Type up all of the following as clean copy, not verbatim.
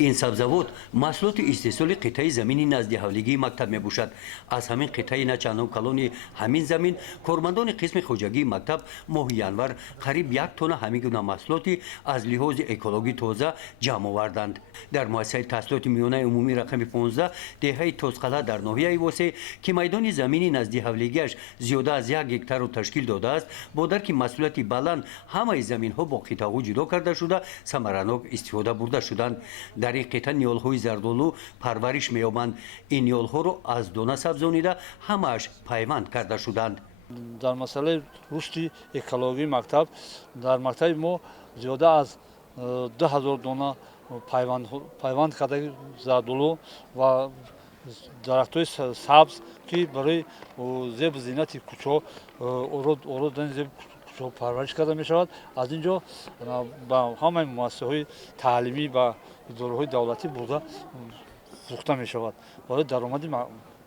این سبزوات محصولات استحصال قطعه زمینی نزد حولیگی مکتب می باشد. از همین قطعه نچندان کلون همین زمین کارمندان قسم خوجگی مکتب ماه ینور قریب 1 تن همین گونه محصولاتی از لحاظ اکولوژی تازه جمع آوردند. در مؤسسه تحصیلات میانه عمومی رقم 15 دهه توسقله در ناحیه واسه که میدان زمینی نزد حولیگیش زیاده از 1 هکتار را تشکیل داده است، با درک مسئولیت بلند همه زمین ها با قطعه جدا کرده شده ثمراناک استفاده برده شدند. در این قطعه نیالهای زردالو پرورش می‌یابند. این نیالها را از دانه سبزانیده همه‌اش پیوند کرده شدند. در مسئله رشد اکولوژی مکتب در مکتب ما زیاده از 2000 دانه پیوند کرده زردالو و درخت‌های سبز که برای زیب زینت کوچه اورد زیب کوچه پرورش کرده می شود. از اینجا با همه مؤسسه‌های تعلیمی و اداره‌های دولتی برده فروخته می شود برای درآمد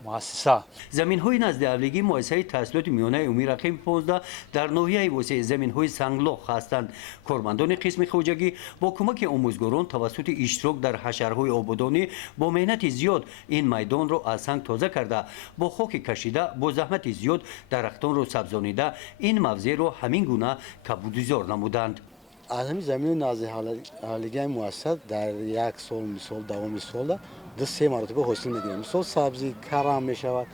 مؤسسه. زمین های نزد حولیگی مؤسسه تحصیلات میانه عمومی رقم 15 در ناحیه واسه زمین های سنگلاخ هستند. کارمندان قسم خوجگی با کمک آموزگاران توسط اشتراک در حشرهای آبادانی با مهنت زیاد این میدان را از سنگ تازه کرده، با خاک کشیده، با زحمت زیاد درختان را سبزانیده این موضع را همین گونه کبودگذار نمودند. از همین زمین نزد حولیگی مؤسسه در 1 سال مثال دوام سال دو سه مرتبه حاصل میگیریم. مثال سبزی کرم میشود،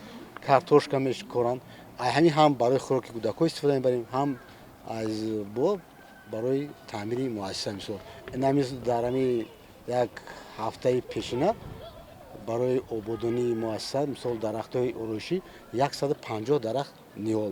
کارتوشکا میشکارند. همین هم برای خوراک کودکان استفاده میبریم، هم از برای تعمیر مؤسسه مثال. نمیز در همین 1 هفته پیشینه برای آبادانی مؤسسه مثال درخت‌های اوروشی 150 درخت نیال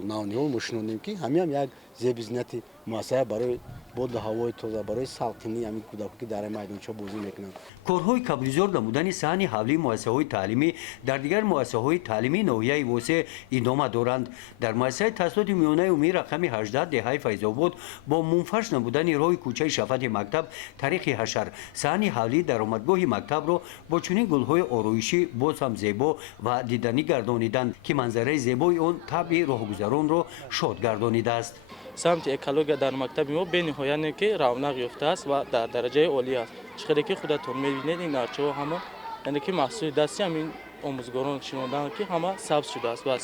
مشنونیم که همین هم یک زیب زینت مؤسسه برای بود هوای تازه برای سالتنی همین کودکان که در میدانچه بازی میکنند. کارهای کبودگذار نمودن صحن حولی مؤسسه‌های تعلیمی در دیگر مؤسسه‌های تعلیمی ناحیه واسه ادامه دارند. در مؤسسه تحصیلات میانه عمومی رقم 18 دهه فیض‌آباد با منفرش نمودن راه کوچه شفت مکتب طریق حشر صحن حولی درآمدگاه مکتب را با چنین گل‌های آرایشی باز هم زیبا و دیدنی گردانیدند که منظره زیبای آن طبع راهگذران را شاد گردانیده است. سمت اکولوژی در مکتب ما به نهایت که رونق یافته است و در درجه عالی است. چقدر که خودتون می‌بینید این نارچه‌ها همه یعنی که محصول دستی همین آموزگاران شنوندن که همه سبز شده است و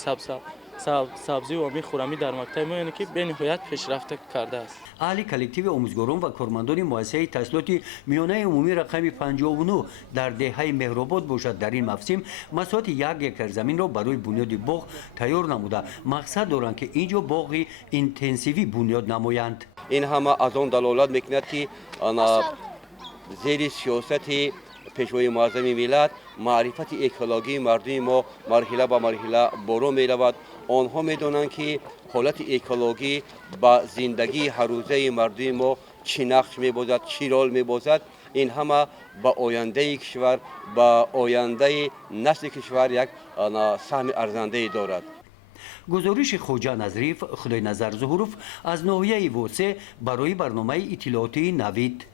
سبزی و آبی خرمی در مکتب ما یعنی که به نهایت پیشرفت کرده است. اهل کلکتیو آموزگاران و کارمندان مؤسسه تحصیلات میانه عمومی رقم 59 در دهه مهرآباد باشد در این موسم مساحت 1 اکر زمین را برای بنیاد باغ تیار نموده مقصد دارند که اینجا باغی اینتنسیوی بنیاد نمایند. این همه از آن دلالت میکند که زیر سیاست پیشوای معظم ملت معرفت اکولوژی مردم ما مرحله به مرحله برو میرود. آنها میدانند که حالت اکولوژی با زندگی هر روزه مردم ما چی نقش میبازد، چی رول میبازد. این همه با آینده کشور، با آینده نسل کشور یک سهم ارزنده دارد. گزارش خوجا نظریف خدای نظر ظهوروف از ناحیه واسه برای برنامه اطلاعاتی نوید.